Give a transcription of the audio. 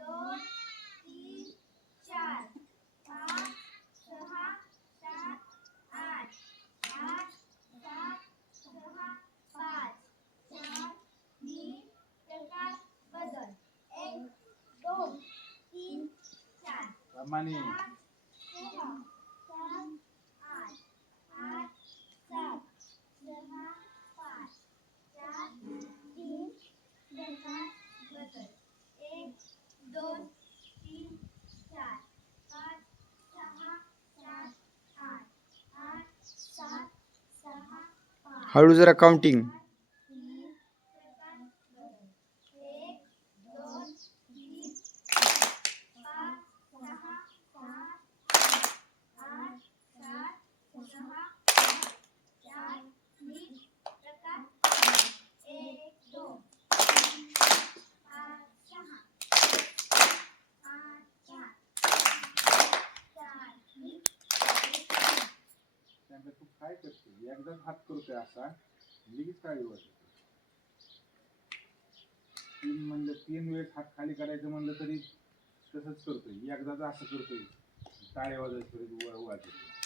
2 3 4 5 6 7 8 8 7 6 5 4 3 प्रकार बदल 1 2 3 4 रमानी 5 6 7 8 8 7 6 5 4 3 प्रकार बदल 1 2 3 4 5 6 7 8 8 7 6 5 हळू जरा काउंटिंग. 3 प्रकार बदल 1 2 3 5 6 7 8 7 6 4 3 प्रकार 1 2 3 5 6 8 4 3 त्यामुळे तू काय करते एकदाच हात करतोय असा लगेच काय वाटत तीन वेळेस हात खाली करायचं म्हणलं तरी तसंच करतोय एकदाच असं करतोय टाळ्या वाजत वाजत